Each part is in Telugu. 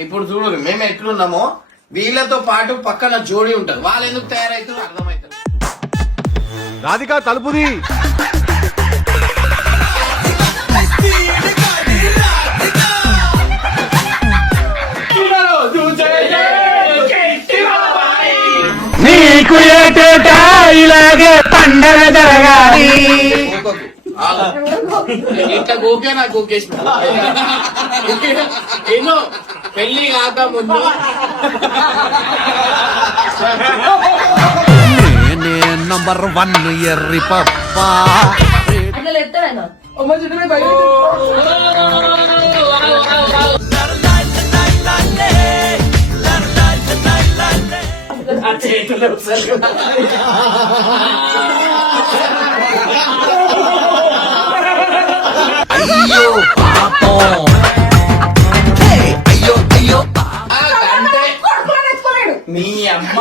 ఇప్పుడు చూడు మేము ఎట్లున్నామో వీళ్ళతో పాటు పక్కన జోడి ఉంటది. వాళ్ళు ఎందుకు తయారైతారో అర్థమవుతుంది. రాధిక తలుపుది. నీకు ఏటేటా ఇలాగే పండగ జరగాలి. ఇట్లా గోకే నాకు గోకేసి ఏమో పెళ్లి కాక ముందు నేనే నంబర్ 1 ఎర్రి పప్పా. అయ్యో పాపం. అయ్యో అయ్యో అంటే నీ అమ్మ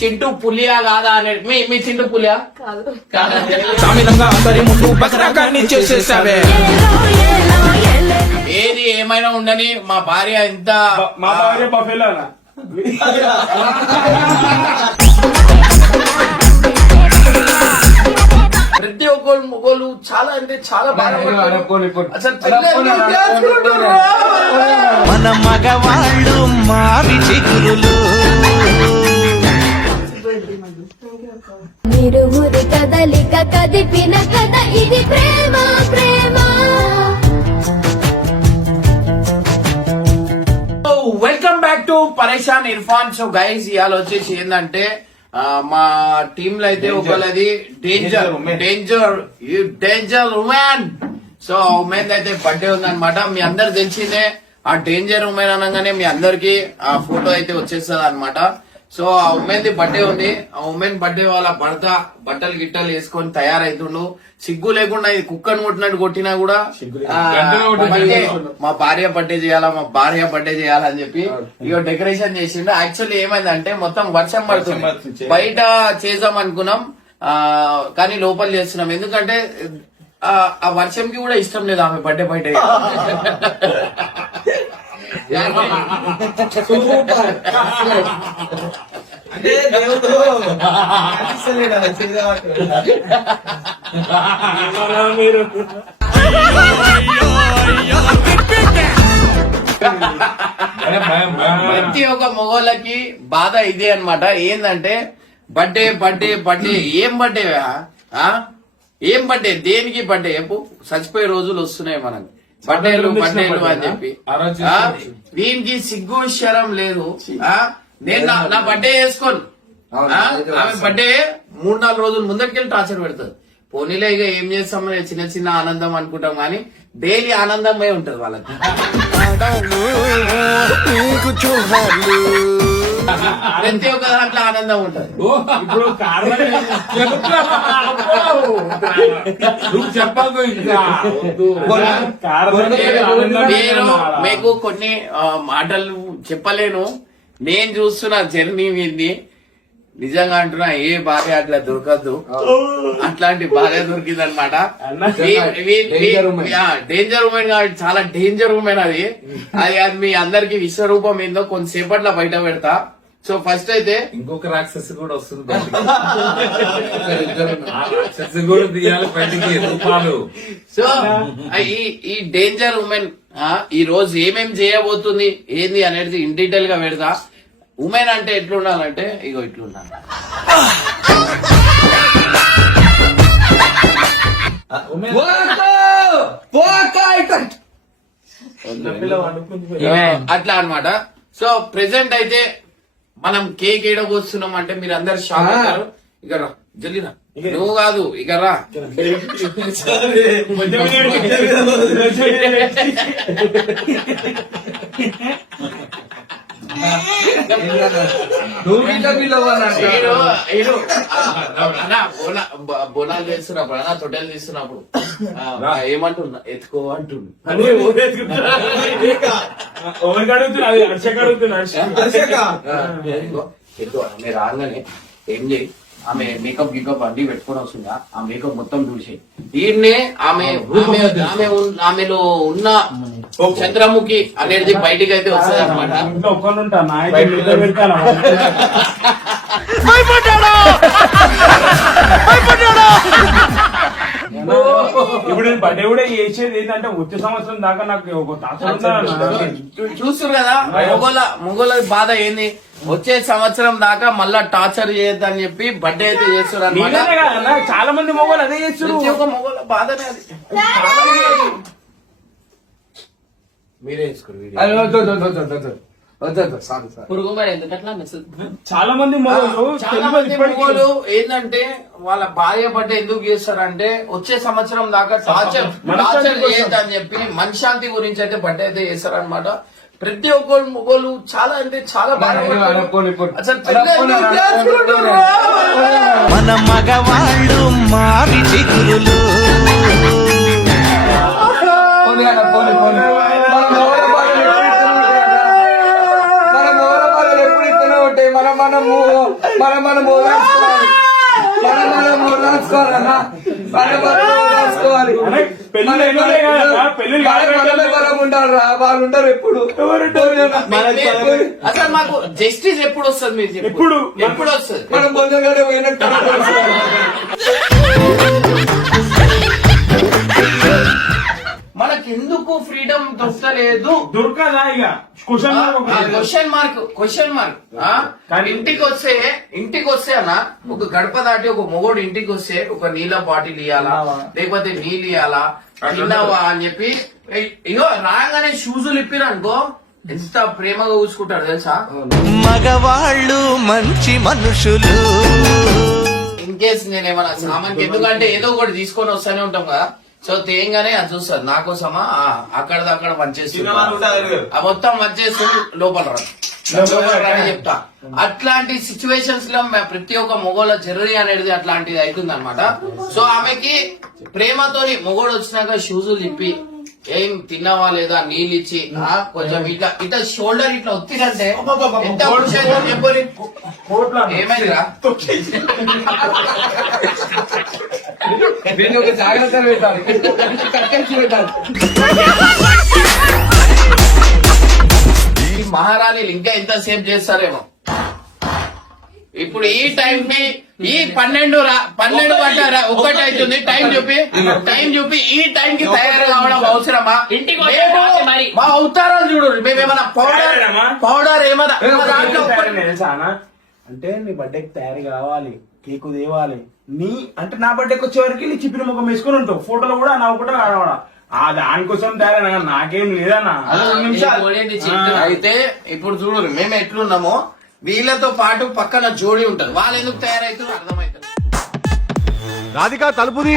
చింటూ పులియా కాదా అనేది మీ చింటూ పులియా అందరి ముందు బకరాకాన్ని చేసేసావే. ఏది ఏమైనా ఉండని మా భార్య ఎంత మా భార్య బఫెలోనా ప్రతి ఒక్కళ్ళు చాలా అంటే చాలా బాగా అసలు మన మగవాళ్ళు మారి చిగురులు. నిరుమురు కదలిక కదిపిన కథ ఇది ప్రేమ ప్రేమ. వెల్కమ్ బ్యాక్ టు పరేషాన్ ఇర్ఫాన్. సో గైస్ ఇవాళ వచ్చేసి ఏంటంటే మా టీమ్ లో అయితే ఒకళ్ళది డేంజర్ ఉమెన్. సో ఆ ఉమెన్ అయితే బర్త్డే ఉందన్నమాట. మీ అందరు తెలిసిందే. ఆ డేంజర్ ఉమెన్ అనగానే మీ అందరికి ఆ ఫోటో అయితే వచ్చేస్తుంది అనమాట. సో ఆ ఉమెన్ ది బర్త్డే ఉంది. ఆ ఉమెన్ బర్త్డే వాళ్ళ భర్త బట్టలు గిట్టలు వేసుకొని తయారైతుండు. సిగ్గు లేకుండా ఇది కుక్కను కొట్టినట్టు కొట్టినా కూడా మా భార్య బర్త్డే చేయాలా మా భార్య బర్త్డే చేయాలని చెప్పి ఇక డెకరేషన్ చేసిండు. యాక్చువల్లీ ఏమైందంటే మొత్తం వర్షం పడుతుంది. బయట చేద్దాం అనుకున్నాం కానీ లోపల చేస్తున్నాం. ఎందుకంటే ఆ వర్షంకి కూడా ఇష్టం లేదు ఆమె బర్త్డే బయట. అంటే దేవుడు మీరు ప్రతి ఒక్క మొగోళ్ళకి బాధ ఇదే అన్నమాట. ఏంటంటే బర్త్డే బర్త్డే బర్త్డే ఏం బర్త్డే ఏం బర్త్డే దేనికి బర్త్డే చెప్పు. చచ్చిపోయే రోజులు వస్తున్నాయి మనకు. బర్త్డేలు బర్త్డేలు అని చెప్పి దీనికి సిగ్గు శరం లేదు. నేను నా బర్త్డే చేసుకోను. ఆమె బర్త్డే 3-4 రోజులు ముందటికెళ్ళి టార్చర్ పెడుతుంది. పోనీలే ఇక ఏం చేస్తామని చిన్న చిన్న ఆనందం అనుకుంటాం కానీ డైలీ ఆనందమే ఉంటది వాళ్ళకి. ప్రతి ఒక్క దాంట్లో ఆనందం ఉంటది. ఇప్పుడు నువ్వు చెప్పదు ఇంకా నేను మీకు కొన్ని మాటలు చెప్పలేను. నేను చూస్తున్న జర్నీ మీది నిజంగా అంటున్నా ఏ భార్య అట్లా దొరకద్దు. అట్లాంటి భార్య దొరికింది అనమాట. డేంజర్ ఉమెన్ కాబట్టి చాలా డేంజర్ ఉమెన్ అది. అది మీ అందరికి విశ్వరూపం ఏందో కొంతసేపట్లో బయట పెడతా. సో ఫస్ట్ అయితే ఇంకొక రాక్షసి కూడా వస్తుంది. రాక్షసి కూడా తీయాలి బయటికి రూపాలు. సో ఈ డేంజర్ ఉమెన్ ఈ రోజు ఏమేం చేయబోతుంది ఏంది అనేది ఇన్ డీటెయిల్ గా పెడతా. ఉమెన్ అంటే ఎట్లుండాలంటే ఇగో ఇట్లుండాలి. అట్లా అన్నమాట. సో ప్రెసెంట్ అయితే మనం కేక్ ఏడబోస్తున్నాం అంటే మీరు అందరు షాక్ అవుతారు. ఇక రా జల్లిరా. నువ్వు కాదు ఇక రా. నువ్వు ఇట్లా ఫీల్ అవ్వాలంటే ఈడు అన్న బోనాలు చేస్తున్నప్పుడు అన్న తొట్టెలు తీస్తున్నప్పుడు ఏమంటున్నా ఎత్తుకో అంటుండు. ఎత్తుకో మీరు రాగానే ఏం చేయి, ఆమె మేకప్ గికప్ అన్ని పెట్టుకొని వస్తుందా, ఆ మేకప్ మొత్తం చూసి దీన్నే ఆమెలో ఉన్న చంద్రముఖి అనేది బయటికి అయితే వస్తుంది అనమాట. ఇప్పుడు బర్త్డే కూడా చేసేది ఏంటంటే వచ్చే సంవత్సరం దాకా నాకు ఒక చూస్తున్నారు కదా మొగోళ్ళ బాధ ఏంది, వచ్చే సంవత్సరం దాకా మళ్ళా టార్చర్ చేయొద్దని చెప్పి బర్త్డే అయితే చేస్తారు అనమాట. చాలా మంది మొగోళ్ళు అదే చేస్తారు. ప్రతి ఒక్క మొగోళ్ళ బాధనే అది. మీరే చేసుకోరు పురుగు మరి ఎందుకట్లా మెసేజ్ చాలా మంది మొగోళ్ళు చాలా మంది మొగోళ్ళు ఏంటంటే వాళ్ళ భార్య బట్ట ఎందుకు చేస్తారంటే వచ్చే సంవత్సరం దాకా టార్చర్ చేయొద్దని చెప్పి మనశ్శాంతి గురించి అయితే బట్ట అయితే చేస్తారనమాట. ప్రతి ఒక్కరు మొగోళ్ళు చాలా అంటే చాలా బాధపడతారు. అసలు పిల్లలు ఎందుకు చేసుకుంటుర్రు? మన మగవాళ్ళు మారి చిగురులు ఎప్పుడు ఇస్తూనే ఉంటాయి. మనం ఓదార్చుకోవాలన్నా, ఉంటారా వాళ్ళు ఉంటారు ఎప్పుడు. అసలు మాకు జస్టిస్ ఎప్పుడు వస్తుంది మీరు చెప్పు. ఎప్పుడు వస్తుంది? మనం పొందగానే పోయినట్టు మనకెందుకు ఫ్రీడమ్ దొరకలేదు? దొరకదా ఇక క్వశ్చన్ మార్క్. ఇంటికి వస్తే అన్న ఒక గడప దాటి ఒక మొగోడు ఇంటికి వస్తే ఒక నీళ్ళ బాటిల్ ఇయ్యాలా, లేకపోతే నీళ్ళు ఇయ్యాలా, తిన్నావా అని చెప్పి ఇగో రాగానే షూజులు ఇప్పిరనుకో ఎంత ప్రేమగా చూసుకుంటారు తెలుసా. మగవాళ్ళు మంచి మనుషులు. ఇన్ కేసు నేనేమన్నా సామాన్కి ఎందుకంటే ఏదో ఒకటి తీసుకొని వస్తానే ఉంటాం కదా, సో తేయంగానే అది చూస్తారు నా కోసమా అక్కడ పనిచేస్తుంది మొత్తం పనిచేస్తూ లోపల అని చెప్తా. అట్లాంటి సిచ్యువేషన్స్ లో ప్రతి ఒక్క మొగోళ్ళ జర్నీ అనేది అట్లాంటిది అవుతుంది అనమాట. సో ఆమెకి ప్రేమతోని మొగోడు వచ్చినాక షూజులు తిప్పి ఏం తిన్నావా లేదా నీళ్ళు ఇచ్చి కొంచెం ఇట్లా షోల్డర్ ఇట్లా ఒత్తిడంటే ఎంత ఖుషి అవుతుందో చెప్పని. ఏమైందిరా? దీన్ని ఒక జాగ్రత్తలు పెట్టాలి, కట్టేసి పెట్టాలి. ఈ మహారాణిలు ఇంకా ఎంత సేపు చేస్తారేమో. ఇప్పుడు ఈ టైం కి ఈ 12 గంటల 1 అవుతుంది. టైం చూపి ఈ టైం కి తయారు కావడం అవసరమా? ఇంటికి మా అవతారాలు చూడు, మేమేమన్నా పౌడర్ ఏమన్నా తెలుసా అంటే నీ బర్త్డేకి తయారు కావాలి, కేకు తేవాలి. నీ అంటే నా బర్త్డేకి వచ్చేవరకు నీ చిప్పిన ముఖం వేసుకుని ఉంటావు, ఫోటోలో కూడా నవ్వుకుంటా ఆడవాడ దానికోసం తయారైనా నాకేం లేదన్నా. అయితే ఇప్పుడు చూడు మేము ఎట్లున్నామో వీళ్ళతో పాటు పక్కన జోడి ఉంటారు, వాళ్ళు ఎందుకు తయారైతారు అర్థమవుతుంది. రాధిక తలుపుది.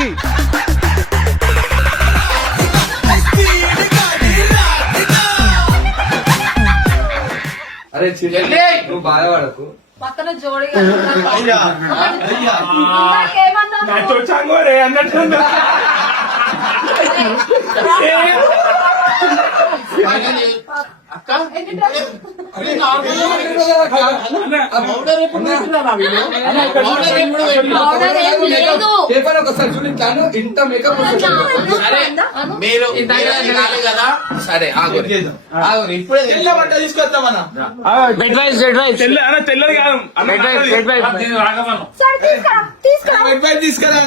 అరే నువ్వు బాధపడకు. పక్కన జోడి నాతో చాంగోరే అన్నట్టు అక్క పౌడర్ ఎప్పుడు పెట్టినా పౌడర్ ఎప్పుడు పేపర్ ఒకసారి చూపించాను, ఇంత మేకప్ సరే మీరు కాదు కదా. సరే ఆగురు ఇప్పుడే తీసుకొస్తామన్నా. తెల్లది కాదు తీసుకురా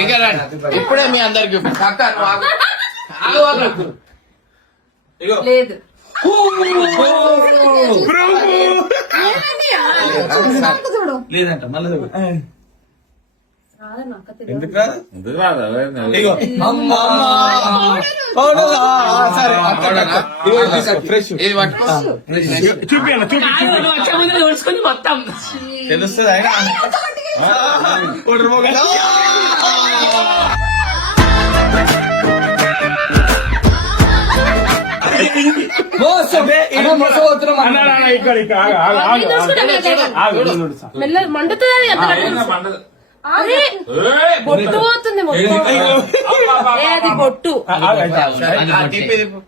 ఇంకా రండి. ఇప్పుడే మీ అందరికి అక్క లేదు చూడు లేదంట మళ్ళీ ఎందుకు రాదు? ఇగో అమ్మా ఫ్రెష్ ఇది పట్టుకో. చూసుకొని మొత్తం తెలుస్తుంది ఆయన అన్న, ఇక్కడ ఆగు, ఆగు, ఆగు, అన్నీ చూసుకుంటే ఆగు. ఎట్లా చేయాలి? ఆగు, నేను చూడుస్తా. మెల్ల మండుతుంది అది అంత గట్టిగా. అరే బొట్టు పోతుంది మొత్తం. ఏ, అది బొట్టు ఆగు, ఆగు, ఆగు. తిప్పి తిప్పు.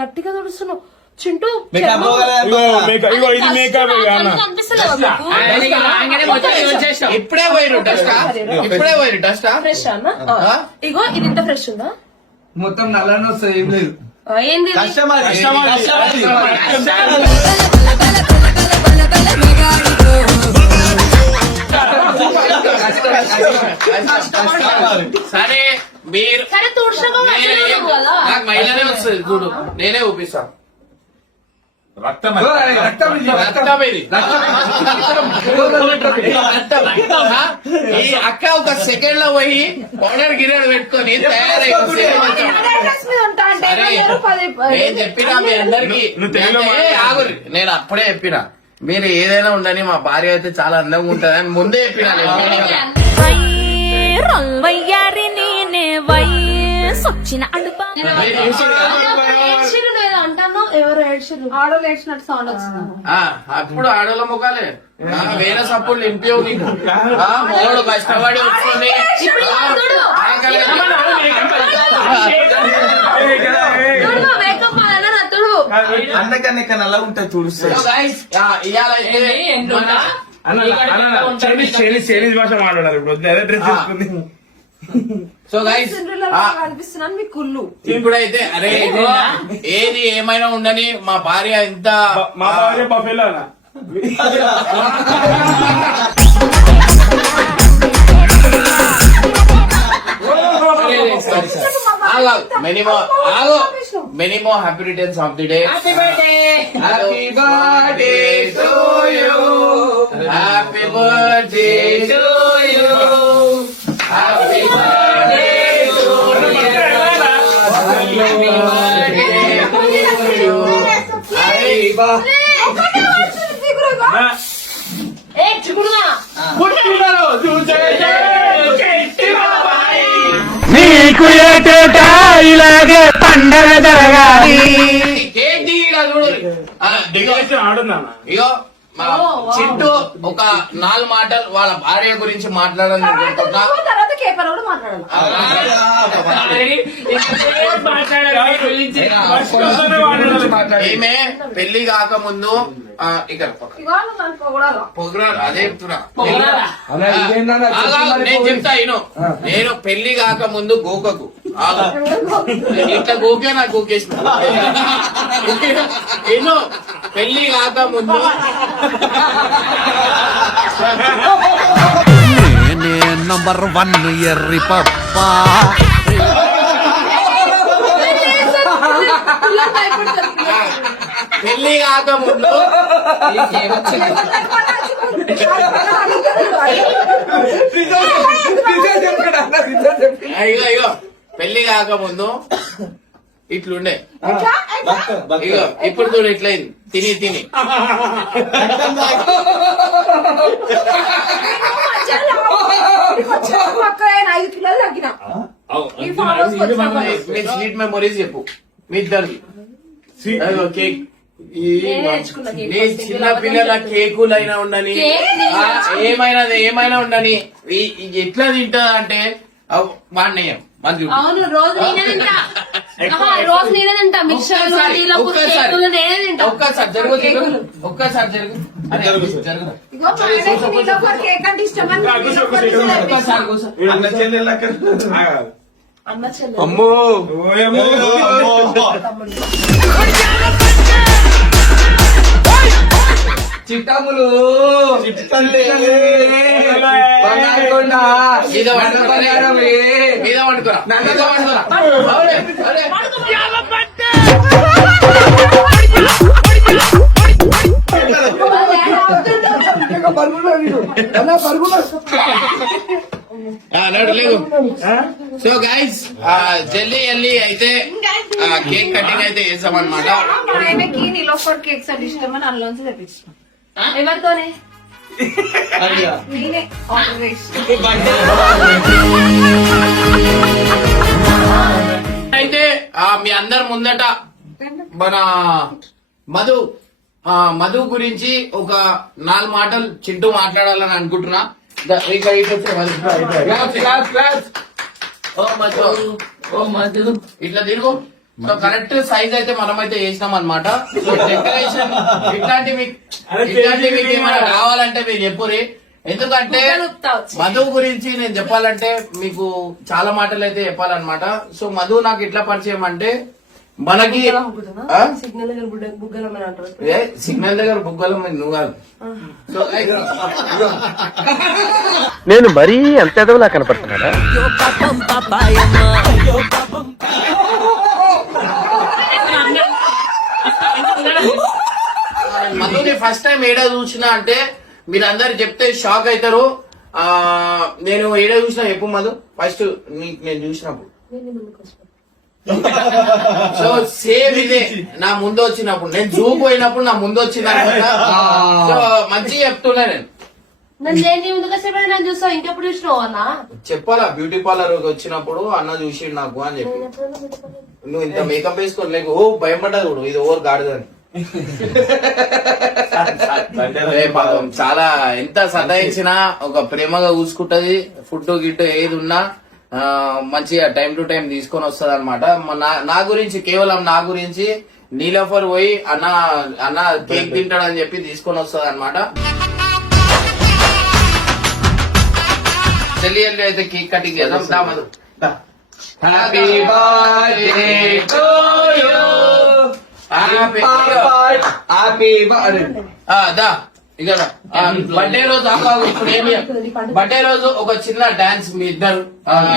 గట్టిగా తుడుస్తున్నావు చింటూ. మేకప్ ఇగో మేకప్, ఇగో ఇది మేకప్ ఇక అన్న. అనిపిస్తలేవా మీకు? ఇప్పుడే పోయిరు డస్టా, ఇప్పుడే పోయిరు డస్టా. ఫ్రెష్ అన్న ఇగో ఇది ఇంత ఫ్రెష్ ఉందా? మొత్తం నల్లనే వస్తుంది ఏం లేదు ఏంది ఇది? కష్టమది సరే మీరు సరే తుడిచినాక మంచిగా మీరు ఉన్నావు కదా. నాకు మహిళనే వస్తుంది చూడు, నేనే ఊపిస్తాను. రక్తం రక్తం ఇది. రక్తం ఇది. రక్తం. ఆ? ఈ అక్క ఒక సెకండ్ లో పోయి పౌడర్ గిన్నెడు పెట్టుకొని తయారై అడ్రస్ మీద ఉంటా అంటే అరే, నేను చెప్పినా మీ అందరికి నువ్వు తెలుగులో ఆగురి, నేను అప్పుడే చెప్పినా మీరు ఏదైనా ఉండని మా భార్య అయితే చాలా అందంగా ఉంటది అని ముందే చెప్పినా నేను. ఏడ్చిరు లేదా అంటాను ఎవరు ఏడ్చిరు? ఆడోళ్ళు ఏడ్చినట్టు సౌండ్ వచ్చింది. ఆ, అప్పుడు ఆడోళ్ళ ముఖాలే వేరే సప్పుడు ఇంటివ్ నీకు. మోడు కష్టపడి వస్తుంది. ఇప్పుడు ఇలా చూడు. ఆకలి. చూడు, మేకప్ అలా నత్తుడు. అందకన్నా ఇక్కడ నల్ల ఉంటుంది చూడుస్తాయి So guys, ఇవాళ అయితే మన అన్న, అన్న, చైనీస్ భాష మాట్లాడాలి ఇప్పుడు అదే డ్రెస్ చేసుకుంది. సో గైస్ కనిపిస్తున్నాను మీ కుళ్ళు. ఇప్పుడైతే అరే ఇగో, ఏది ఏమైనా ఉండని మా భార్య ఎంత మా భార్య బఫెలో అన్న. Many more happy returns of the day. Happy birthday to you, happy birthday to you, happy birthday to you, happy birthday. ఏ చిగురునా పుట్టినరోజు నీకు ఏటేటా ఇలాగే పండగ జరగాలి. ఏంటి ఇలా చూడు. డెకరేషన్ ఆడుందా ఇగో మా చింటూ ఒక 4 మాటలు వాళ్ళ భార్య గురించి మాట్లాడాలని అనుకుంటున్నా. తర్వాత కేపర్ కూడా మాట్లాడాలి. ఈమె పెళ్లి కాకముందు ఇక్కడ ఇవాళ నన్ను పొగడాలా? పొగరాలు అదే చెప్తున్నా. ఇదేంటన్నా నేను చెప్తా నేను పెళ్లి కాకముందు గోకకు ఆగు. ఇట్లా గోకే నాకు గోకేసిన నేను పెళ్లి కాకముందు నేనే నంబర్ 1 ఎర్రి పప్పా. పిల్లలు భయపడతారు. పెళ్లి కాకముందు ఇగో పెళ్లి కాకముందు ఇట్లుండే. ఇగో ఇప్పుడు చూడు ఇట్లయింది తిని తిని. పక్క 5 కిలోలు తగ్గిన. ఈ ఫాలోవర్స్ మీ స్వీట్ మెమొరీస్ చెప్పు మీ ఇద్దరు. కేక్ నేనే తెచ్చుకున్నా కేక్. నీ చిన్న పిల్లల కేకులు అయినా ఉండని ఏమైనా ఉండని ఎట్లా తింటా అంటే వాడినేయం మంచి అవును రోజు నేనే తింటా. రోజు నేనే తింటా. మిక్చర్లు నీళ్ళకు కేకులు నేనే తింటా. ఒక్కసారి జరుగు ఒక్కసారి జరుగు అరే జరుగు ఇగో మా ఆయనకి నీలో ఒక కేక్ అంటే ఇష్టం అని నీలో ఒక ఇష్టం. ఒక్కసారి కూర్చో. అన్న చెల్లెళ్ళక అన్న చెల్లె అమ్మో ఓయమ్మో. చిట్టములు బంగారుకొండ మీద వండుకోరా. మీద వండుకోరా. మీద వండుకోరా. అరే, అరే. నడు లేవు. సో గైస్ జల్దీ జల్దీ అయితే కేక్ కటింగ్ అయితే చేసామన్నమాట. మా ఆయనకి నీలో ఒక కేక్స్ అంటే ఇష్టం అని అందులోంచి తెప్పించిన. ఎవరితోనే నేనే ఆర్డర్ చేసి. అయితే మీ అందరి ముందట మన మధు గురించి ఒక 4 మాటలు చింటూ మాట్లాడాలని అనుకుంటున్నా. ఇక ఇటు వచ్చే మధు. Claps. ఓ మధు ఇట్లా తిరుగు. సో కరెక్ట్ సైజ్ అయితే మనమైతే చేసినాం అనమాట. సో డెకరేషన్ ఇట్లాంటి మీకు ఏమైనా కావాలంటే మీరు చెప్పురి. ఎందుకంటే మధు గురించి నేను చెప్పాలంటే మీకు చాలా మాటలు అయితే చెప్పాలన్నమాట. సో మధు నాకు ఎట్లా పరిచయం అంటే మనకి సిగ్నల్ దగ్గర బుగ్గలమ్మని అంటారు. సిగ్నల్ దగ్గర బుగ్గలం నువ్వు కాదు. సో నేను మరీ అంత ఎదవలా కనపడుతున్నాడా? మధుని ఫస్ట్ టైం ఏడా చూసినా అంటే మీరందరు చెప్తే షాక్ అవుతారు. నేను ఏడా చూసినా చెప్పు మధు ఫస్ట్ నేను చూసినప్పుడు. సో సేమ్ ఇదే నా ముందు వచ్చినప్పుడు నేను జూ పోయినప్పుడు నా ముందు వచ్చింది అనమాట. సో మంచిగా చెప్తున్నా నేను ముందుకు వచ్చేప్పుడు నేను చూస్తావు ఇంకెప్పుడు చూసినావు అన్న చెప్పాలా బ్యూటీ పార్లర్ వచ్చినప్పుడు అన్న చూసి నాకు అని చెప్పి నువ్వు ఇంత మేకప్ వేసుకొని లేకు భయపడ్డా చూడు ఇది ఓవర్ గాడుదని. పాపం చాలా ఎంత సతాయించినా ఒక ప్రేమగా చూసుకుంటది. ఫుడ్ గిట్టు ఏది ఉన్నా మంచిగా టైం టు టైం తీసుకొని వస్తుంది అనమాట. నా గురించి కేవలం నా గురించి నీలోఫర్ పోయి అన్న కేక్ తింటాడని చెప్పి తీసుకొని వస్తుంది అనమాట. చెల్లి అయితే కేక్ కటింగ్ చేద్దాం. దామదు హ్యాపీ బర్త్డే టు యు దా ఇక బర్త్డే రోజు ఇప్పుడు ఏమి బర్త్డే రోజు ఒక చిన్న డాన్స్ మీ ఇద్దరు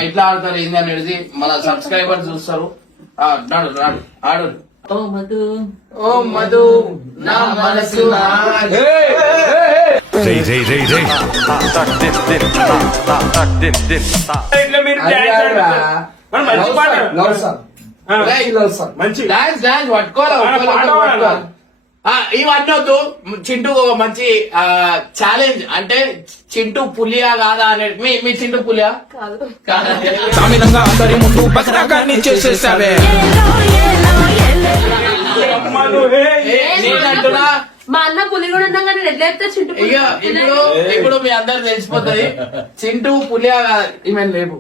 ఇట్లా ఆడతారు ఏంది అనేది మన సబ్స్క్రైబర్స్ చూస్తారు. ఆడు ఓ మధు నా మనసు ఇట్లా మీరు మంచి పాట మంచి డాన్స్ పట్టుకోవాలి. ఇవన్నీ వద్దు. చింటూ ఒక మంచి ఛాలెంజ్ అంటే చింటూ పులియా కాదా అనేది మీ చింటూ పులియా తమిళంగా అందరి ముందు బకరాగాన్ని చేసేసావే. నేనంటున్నా మా అన్న పులి కూడా ఉన్నాం కానీ ఎట్లా చెప్తే చింటూ పులి. ఇక ఇప్పుడు మీ అందరు తెలిసిపోతుంది చింటూ పులియా కాదు ఈమెన్ లేపు.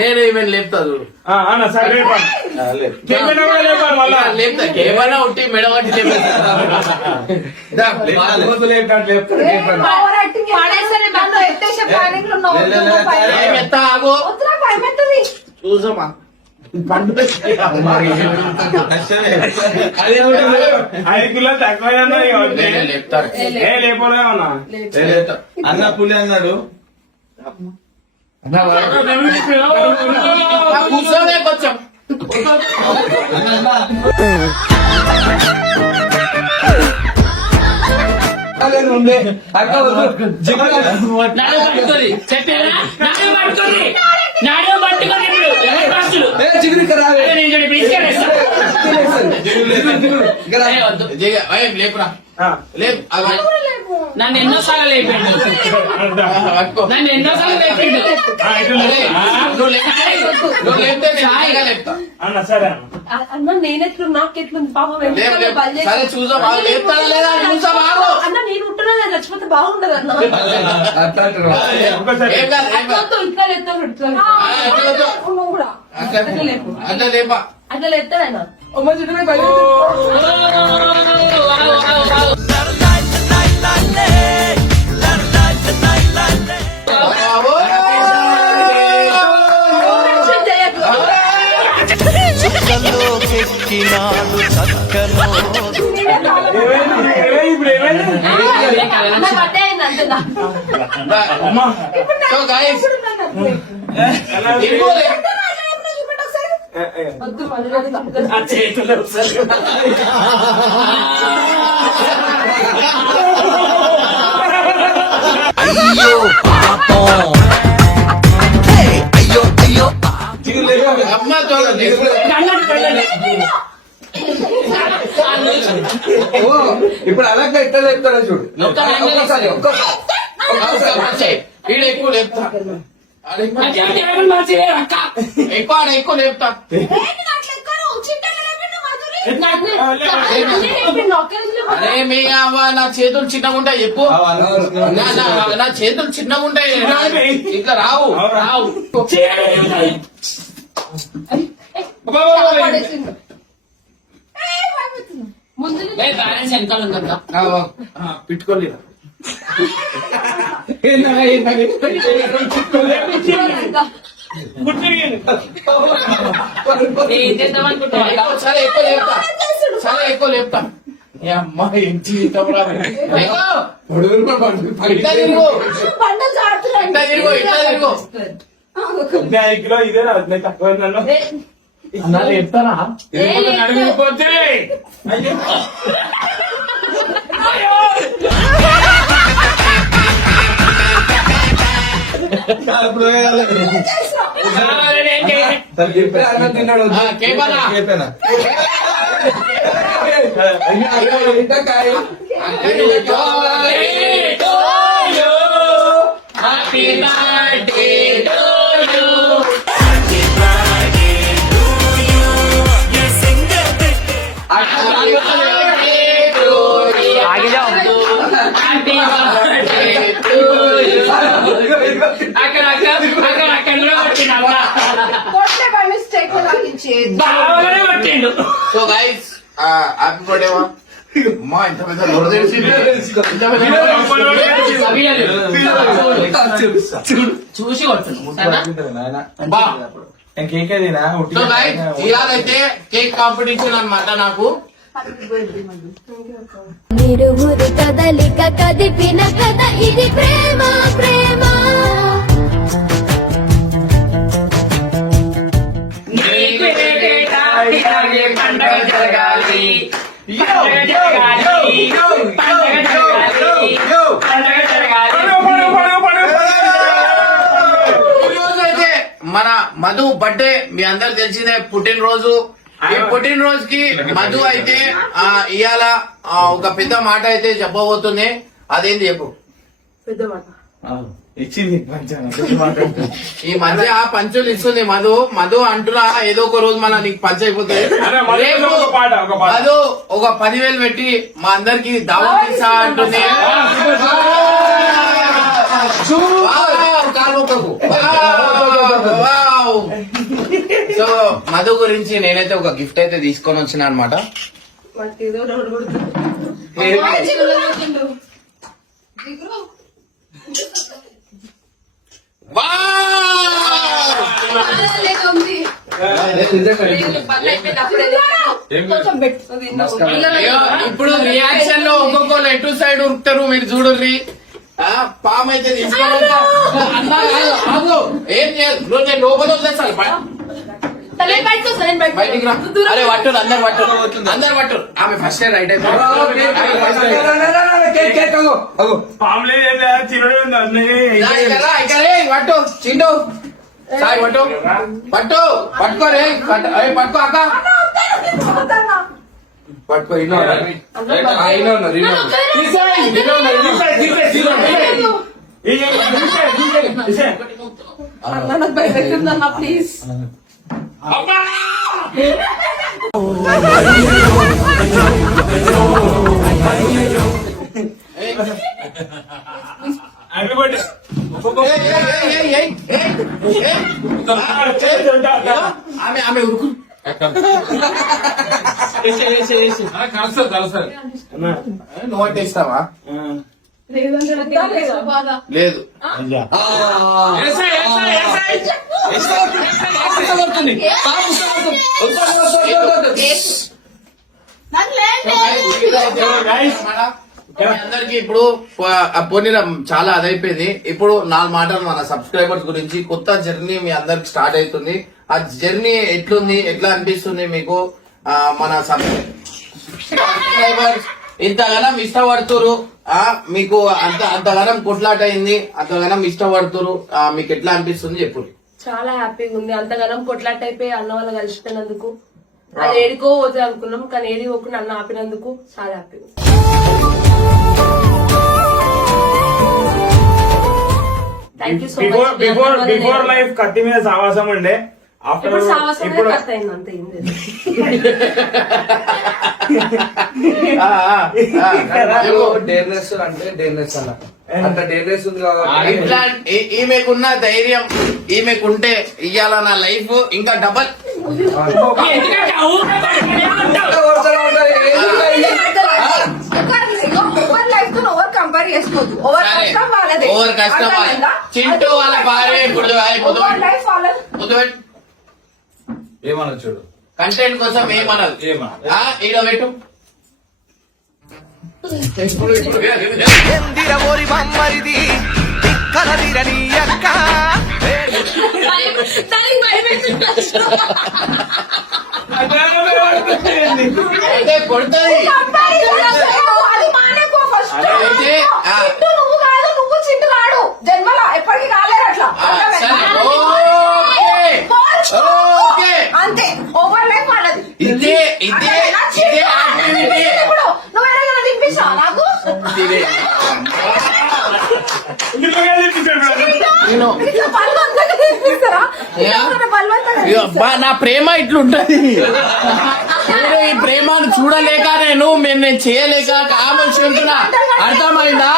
నేను ఈమెన్ లేపుతా చూడు. లేపుతా ఏమైనా ఉంటే మెడబట్టి ఎత్తా ఆగో చూసమ్మా పండు 5 కిలోలు తక్కువ లేపుతారు. అన్న పులి అన్నాడు. కూర్చోలే కొంచెం లేపురా లేపు నన్ను ఎన్నోసార్లు లేపిండు నన్ను ఎన్నోసార్లు లేపిండు అన్న నేనెట్లు నాకెట్లుంది పాపం సరే చూసా బాగా లేపుతాడా లేదా చూసా బాగు అన్న నేను ఉంటున్నా నేను చచ్చిపోతే బాగుండదు అన్న ఇట్లా లేపుతా నువ్వు కూడా అట్లా లేపా అట్లా లేపుతాడు ఆయన అయ్యో పాపం అయ్యో అయ్యో అమ్మ చూడండి ఇప్పుడు అలాగే ఎట్లా చెప్తారా చూడు. ఒక్కసారి వీడు ఎక్కువ లేపుతా ఎక్కువ లేపుతా అరే మీ అవ్వ నా చేతులు చిన్నగా ఉంటాయి చెప్పు నా చేతులు చిన్నగా ఉంటాయి ఇంకా రావు రావు ముందు బ్యాలెన్స్ వెనకాల ఉందా పిట్టుకోలేదు ఏం చేద్దాం అనుకుంటున్నా చాలా ఎక్కువ లేపుతా చాలా ఎక్కువ లేపుతా ఏ అమ్మా ఏం జీవితం రా. లేకో. ఇట్లా తిరుగు బండలు చాడుతున్నాయి. ఇట్లా తిరుగు ఇట్లా తిరుగు 5 కిలో ఇదే తక్కువ నన్ను అన్నాళ్ళు చెప్తానా నడిగిపోతే కేపనా హ్యాపీ బర్త్డే టు యు కొట్టే బై మిస్టేక్ లాగించేది. బాగానే పట్టిండు సో గైస్ హ్యాపీ బర్త్డే మా అమ్మా ఇంత పెద్ద నోరు తెలిసింది ఇంత పెద్ద చూసి కొట్టు బా కేక్ అదేనా సో గైస్ ఇలాగైతే కేక్ కాంపిటీషన్ అన్నమాట నాకు నిరువురు కదలిక కదిపిన కథ ఇది ప్రేమ ప్రేమ పండగ జరగాలి పండగ జరగాలి పండగ జరగాలి పండగ జరగాలి ఈ రోజు అయితే మన మధు బర్త్డే మీ అందరు తెలిసిందే పుట్టినరోజు ఈ పుట్టినరోజుకి మధు అయితే ఇవాళ ఒక పెద్ద మాట అయితే చెప్పబోతుంది అదేంటి చెప్పు ఇచ్చింది ఈ మధ్య పంచులు ఇస్తుంది మధు మధు అంటున్నా ఏదో ఒక రోజు మన నీకు పంచ అయిపోతుంది అరే, మధు రేపు ఒక పాట, ఒక పాట. మధు ఒక 10,000 పెట్టి మా అందరికి దావత్ ఇస్తా అంటుంది వావ్, కాలువకు. వావ్. సో మధు గురించి నేనైతే ఒక గిఫ్ట్ అయితే తీసుకొని వచ్చిన అనమాట ఇప్పుడు రియాక్షన్ లో ఒక్కొక్కరు ఎటు సైడ్ ఉరుకుతారు మీరు చూడుర్రి పామ్ అయితే తీసుకొని అన్నా కాదు, ఆగు. ఏం చేయదు నువ్వు నేను లోపల వదిలేస్తాను బయటికి రా అరే పట్టురు అందరు పట్టురు అందరు పట్టురు ఆమె ఫస్ట్ రైట్ అయిపోయింది పాములే చిన్నడే ఉంది అన్నయ్య పట్టు చింటూ సాయి పట్టు పట్టు పట్టుకోరే పట్టుకో అక్క పట్టుకో ఇన్నో ప్లీజ్ హ్యాపీ బర్త్డే ఆమె ఆమె ఉరుకు కలుస్తారు కలుస్తారు నువ్వు అంటే ఇస్తావా లేదు అందరికి ఇప్పుడు పొన్నిన చాలా అదైపోయింది ఇప్పుడు 4 మాటలు మన సబ్స్క్రైబర్స్ గురించి కొత్త జర్నీ మీ అందరికి స్టార్ట్ అవుతుంది ఆ జర్నీ ఎట్లుంది ఎట్లా అనిపిస్తుంది మీకు మన సబ్స్క్రైబర్స్ ఇంతగానం ఇష్టపడుతురు మీకు అంతగానం కొట్లాట అయింది అంతగానం ఇష్టపడుతురు మీకు ఎట్లా అనిపిస్తుంది చెప్పు చాలా హ్యాపీగా ఉంది అంతగానం కొట్లాట అయిపోయి అన్న వాళ్ళు కలిసిపోయినందుకు అది ఏడికో పోతే అనుకున్నాం కానీ ఏడి పోకుండా అన్న ఆపినందుకు చాలా హ్యాపీగా thank you so much before life కత్తి మీద సావాసం ఉండే ఆఫ్టర్ ఇప్పుడు సంవత్సరం ఇప్పుడు కట్ అయింది అంతే ఏం లేదు. ఆ, ఆ, ఆ. చెప్పు. డేర్నెస్ అంటే డేర్నెస్ అన్న అంత డేర్నెస్ ఉంది కాబట్టి ఇట్లా ఈమెకున్న ధైర్యం ఈమెకుంటే ఇవాళ నా లైఫ్ ఇంకా డబల్. ఎందుకంటే ఊరికే పట్టుకొని ఉంటావు. ఓవర్ లైఫ్ తో ఓవర్ కంపేర్ చేసుకోవద్దు. ఓవర్ కష్టం వాళ్ళదే. ఓవర్ కష్టం అర్థమైందా? చింటూ వాళ్ళ భార్య ఇప్పుడు ఓవర్ లైఫ్ వాళ్ళది. ఏమన్నా చూడు కంటెంట్ కోసం ఏమనదు. ఏమనదు. ఆ, ఈడ పెట్టు. ఎందిర ఓరి బామ్మరిది కలదిరని అక్క దానికి భయమేసింది. అంటే కొడుతుంది. అది మానేకో ఫస్ట్. అయితే, ఆ. చింటూ నువ్వు కాదు, నువ్వు చింటూ కాడు. జన్మలో ఎప్పటికీ కాలేరు అట్లా. ఆ, సరే. అర్థమైందా? ఓకే. ఓకే. అంతే. ఓవర్ లైఫ్ వాళ్ళది. ఇదే ఇదే ఇదే యాక్టివిటీ. ఇప్పుడు నువ్వు ఎలాగైనా తినిపిస్తావా నాకు? ఇదే. నేను ఇట్లా బలవంతంగా తినిపిస్తారా? యా? ఇట్లా బలవంతంగా అయ్యో, అబ్బా, నా ప్రేమ ఇట్లుంటది. నేను ఈ ప్రేమను చూడలేక నేను చేయలేక కామొచ్చుకుంటున్నా. అర్థమైందా?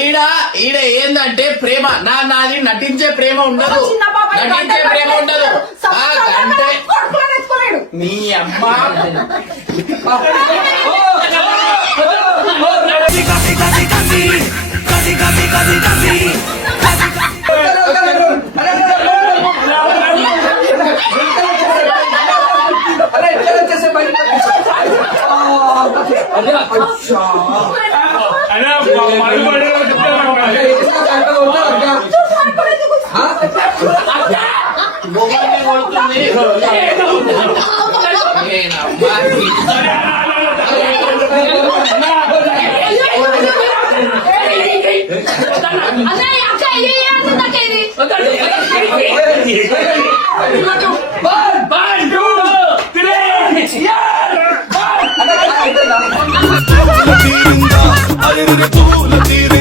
ఈడ ఈడ ఏందంటే ప్రేమ నాది నటించే ప్రేమ ఉండదు. చిన్న పాప నటించే ప్రేమ ఉండదు. ఆ, అంటే కొడుకులను ఎత్తుకోలేడు. నీ అమ్మ అరే ఎట్లా వచ్చేసే బయట మొబైల్ కొడుతుంది. నేనమ్మా. అదే అక్క ఇది ఏంటంటే ఇది. పూల తీరుగా అరే పూల తీరు